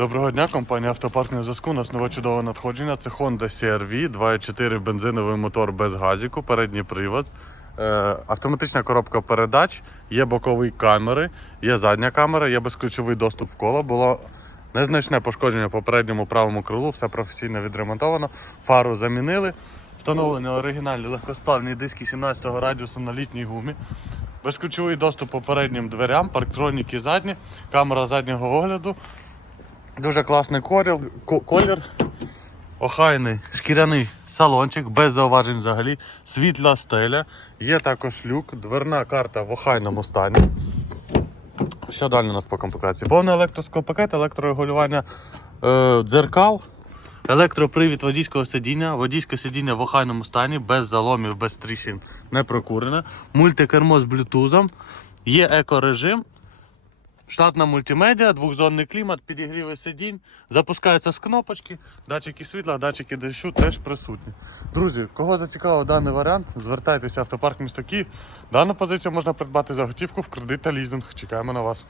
Доброго дня, компанія Автопарк на зв'язку. У нас нове чудове надходження. Це Honda CR-V, 2.4 бензиновий мотор без газіку, передній привод, е, автоматична коробка передач, є бокові камери, є задня камера, є безключовий доступ в коло. Було незначне пошкодження по передньому правому крилу, все професійно відремонтовано. Фару замінили. Встановлені оригінальні легкосплавні диски 17 радіусу на літній гумі. Безключовий доступ по переднім дверям, парктроніки задні, камера заднього огляду. Дуже класний колір, колір. Охайний шкіряний салончик, без зауважень взагалі, світла стеля. Є також люк, дверна карта в охайному стані. Що далі у нас по комплектації? Повний електроскопакет, електрорегулювання е, дзеркал, електропривід водійського сидіння, водійське сидіння в охайному стані, без заломів, без тріщин, не прокурене. Мультикермо з блютузом, є екорежим, Штатна мультимедіа, двохзонний клімат, підігріви сидінь, запускається з кнопочки, датчики світла, датчики дощу теж присутні. Друзі, кого зацікавив даний варіант, звертайтеся в автопарк місто Київ. Дану позицію можна придбати за готівку в кредит та лізинг. Чекаємо на вас.